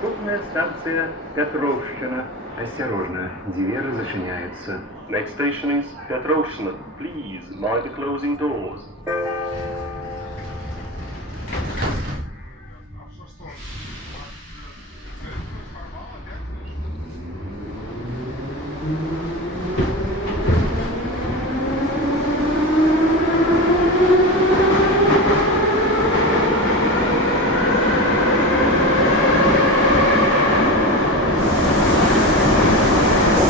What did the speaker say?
Наступная станция Петровщина. Осторожно, двери зачиняются. Next station is Petrovshchina. Please mind the closing doors.